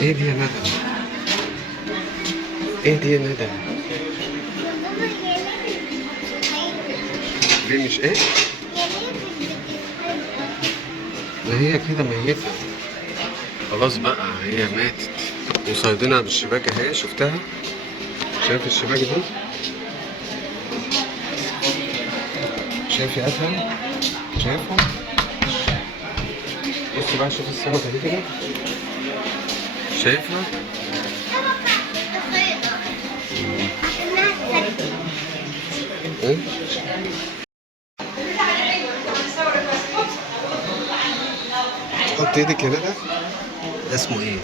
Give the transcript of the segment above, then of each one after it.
ايه دي يا ندى؟ ايه دي يا ندى؟ ليه مش ايه؟ ما هي كده ميتة خلاص بقى، هي ماتت وصيدنا بالشباك اهي، شفتها؟ شايف الشباك دي؟ شايف يا ادهم؟ شايفها؟ بص بقى، شوف السمكة دي كده، شايفها؟ ايه؟ حط ايدك يا ندى. ده اسمه ايه؟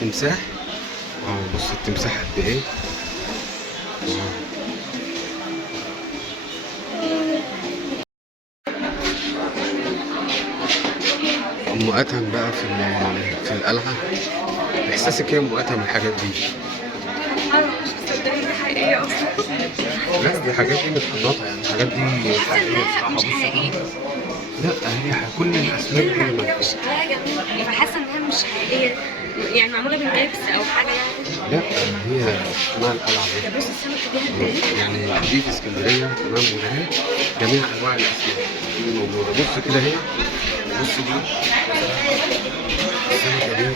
تمساح. بص التمساح قد ايه. ام ادهم بقى في القلعه، احساسك ايه يا ام ادهم الحاجات دي؟ انا مش مصدقه دي حقيقيه اصلا. لا دي الحاجات دي متحنطه، يعني الحاجات دي حقيقيه بصراحه. مش حقيقيه. لا هي كل الاسماك دي كده مش شكلها جميل، فحاسه انها مش حقيقيه، يعني معموله بالجبس او حاجه يعني. لا هي اسمها القلعه دي. ده بص السمكه دي قد ايه؟ يعني دي في اسكندريه تمام، وده جميع انواع الاسماك اللي موجوده. بص كده هنا، بص دي السمكه دي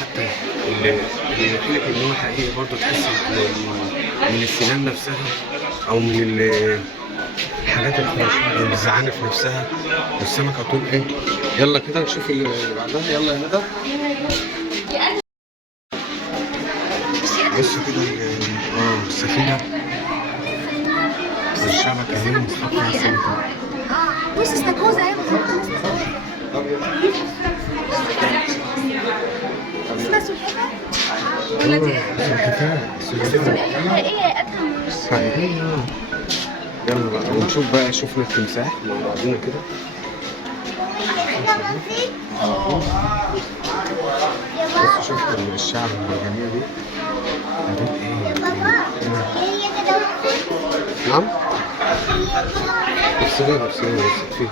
حتى اللي يقول لك ان هو حقيقي برضه، تحس من السنان نفسها، او من الحاجات الخراشية الزعانف نفسها، والسمكه طول ايه. يلا كده نشوف اللي بعدها، يلا يا ندى. بص كده السفينه والشبكه هي مستقطعه السمكه. بص استاكوزا اهي. اسمها سلحفاه ولا دي سلحفاه حقيقيه يا ادهم؟ مش حقيقية. يلا بقى ونشوف بقى، شفنا التمساح مع بعضنا كده. بص شفت الشعب الجميل دي حاجات ايه. نعم. افصليها افصليها بس فيه.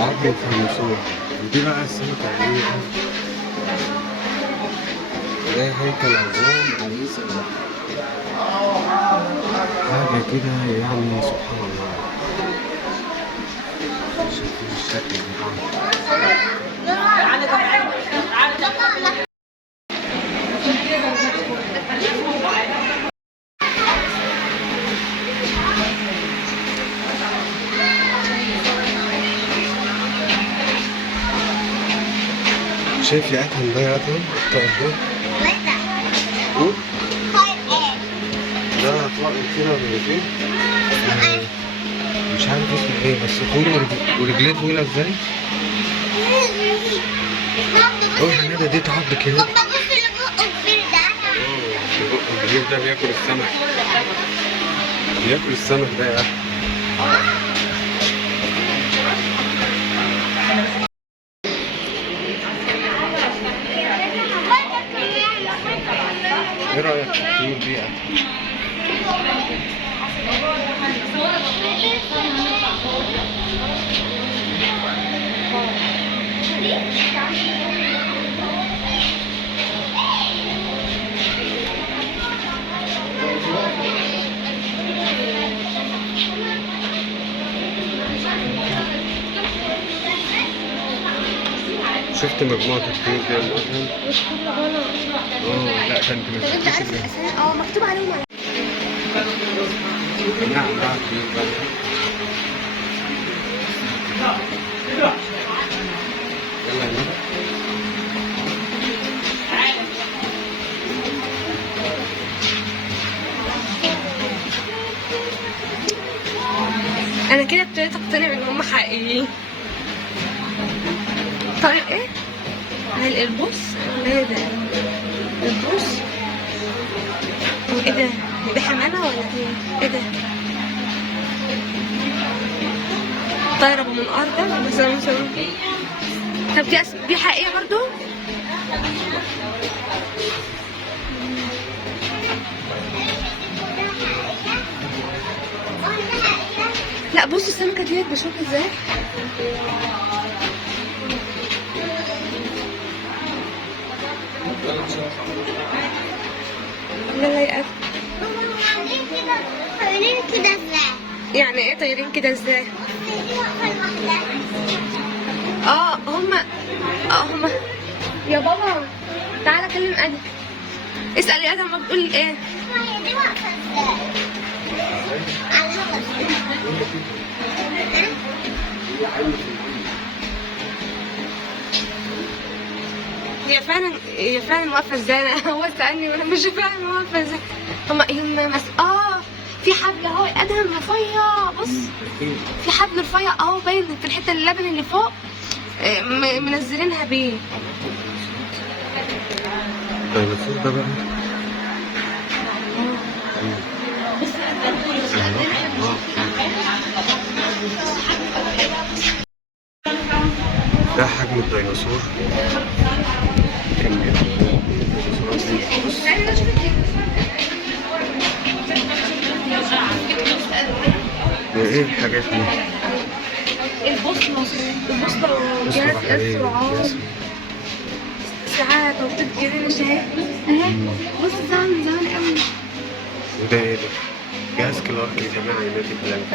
عظم الفيلسوف. ودي بقى السمكة اللي هي ده هيكل عظام عريسة، حاجة كده يعني سبحان الله. شايفين الشكل شايف يا ادهم ده يا ادهم الطائر ده؟ ده طائر كده فين؟ مش عارف اسمه ايه، بس طوله ورجليه طويلة ازاي؟ روح يا ندى، دي تعض كده. الكبير ده بياكل السمك، بياكل السمك ده يا اخي. ايه رايك في الطيور دي يا اخي؟ شفت مجموعة الطيور دي يا ام ادهم؟ لا ده انت ما انت شفتيش عارف الاسامي؟ مكتوب عليهم. جميع انواع الطيور بقى. يلا يا ندى. انا كده ابتديت اقتنع ان هم حقيقيين. طيب ايه؟ هل البوس؟ ايه ده؟ البوس؟ ايه ده؟ دي حمامة ولا دي؟ ايه ده؟ طايرة بمنقار ده؟ بس انا مش عارفة. طب دي حقيقية برضو؟ لا بصوا السمكة ديت بشوفها ازاي. يلا يا قف. طايرين كده ازاي؟ يعني ايه طايرين كده ازاي؟ دي واقفة لوحدها. هما يا بابا تعالى كلم ادم. اسأل يا ادم ما بتقول ايه؟ هي دي واقفة ازاي؟ على الهوا. هي فعلا واقفة ازاي؟ هو سألني وانا مش فاهم واقفة ازاي. هما في حبل اهو يا ادم رفيع. بص في حبل رفيع اهو باين في الحتة اللبن اللي فوق منزلينها بيه. الديناصور ده بقى ده حجم الديناصور. كمية الديناصورات دي ايه الحاجات دي؟ البوصلة وجهاز السرعات ساعات وبتت جرينش اهي. بص زمان قوي. وده ايه ده؟ جهاز كلارك لجميع عينات البلانك.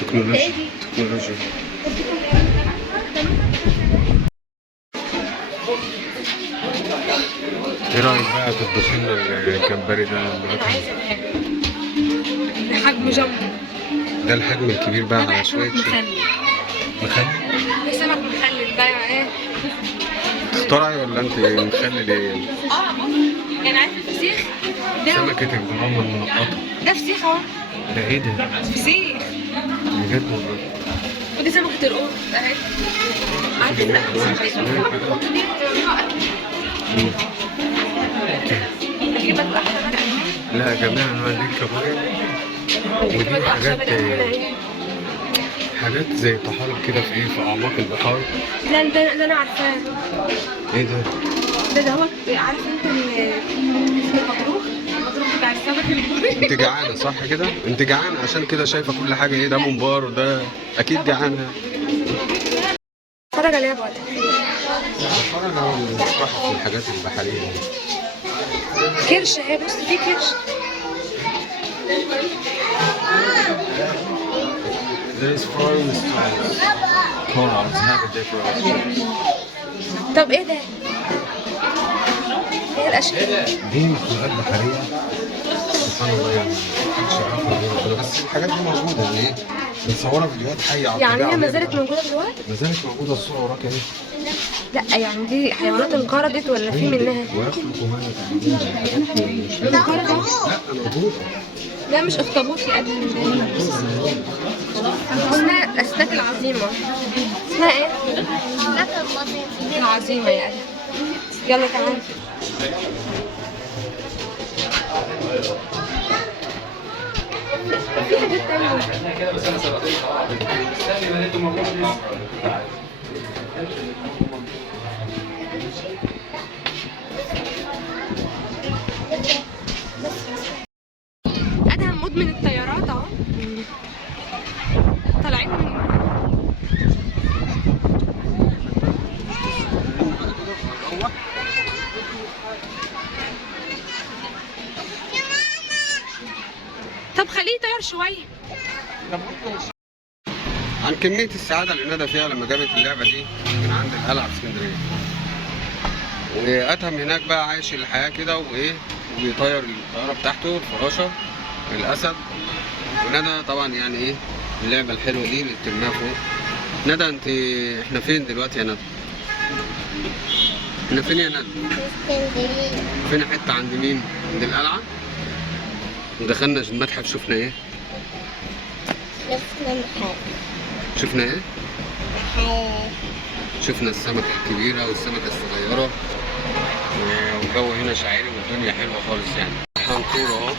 تكنولوجيا. ايه رايك بقى في الدخان الجمبري ده؟ ده حجم جامبو. ده الحجم الكبير بقى على شويه شيء. مخلل؟ ده سمك مخلل بقى ايه؟ تخترعي ولا انت مخلل ايه؟ يعني عارف الفسيخ؟ سمكة الجرامة المنقطة. ده فسيخ اهو. ده ايه ده؟ فسيخ بجد والله. ودي سمكة القرد اهي. عارف لا يا جماعة أنواع دي كبار. ودي حاجات زي طحالب كده في أعماق البحار. لا ده أنا عارفاه. إيه ده؟ ده هو عارف أنت المطروخ بتاع السمك. أنت جعانة صح كده؟ أنت جعانة عشان كده شايفة كل حاجة إيه ده ممبار وده أكيد جعانة. اتفرج عليها بقى. اتفرج على المسرح في الحاجات البحرية دي. كرش اهي. بص في كرش. There's foreign styles. Corals have a different. طب ايه ده؟ ايه الاشكال؟ دي مخلوقات بحرية. سبحان الله يعني بس الحاجات دي موجودة يعني ايه؟ متصورة فيديوهات حية على يعني الطبيعة. هي ما زالت موجودة دلوقتي؟ ما زالت موجودة الصورة وراك اهي. لا يعني دي حيوانات انقرضت ولا في منها؟ ويخلقوا ما يتعلمون. انقرضت؟ لا موجودة. لا مش اخطبوط يا ادم. اسمها الاسماك العظيمة. اسمها ايه؟ العظيمة يا ادم. يلا تعالى. في حاجات تانية. بس انا سبقتك ما انتوا موجودين. ادهم مدمن الطيارات اهو. طالعين من طب خليه يطير شويه. عن كمية السعادة اللي ندى فيها لما جابت اللعبة دي من عند القلعة في اسكندرية. وأتهم هناك بقى عايش الحياة كده وإيه وبيطير الطيارة بتاعته الفراشة الأسد. وندى طبعا يعني إيه اللعبة الحلوة دي اللي بترميها فوق. ندى أنت إحنا فين دلوقتي يا ندى؟ إحنا فين يا ندى؟ فين حتة عند مين؟ عند القلعة؟ ودخلنا المتحف شفنا إيه؟ شفنا ايه؟ شفنا السمكة الكبيرة والسمكة الصغيرة والجو هنا شاعري والدنيا حلوة خالص يعني. حنطور اهو.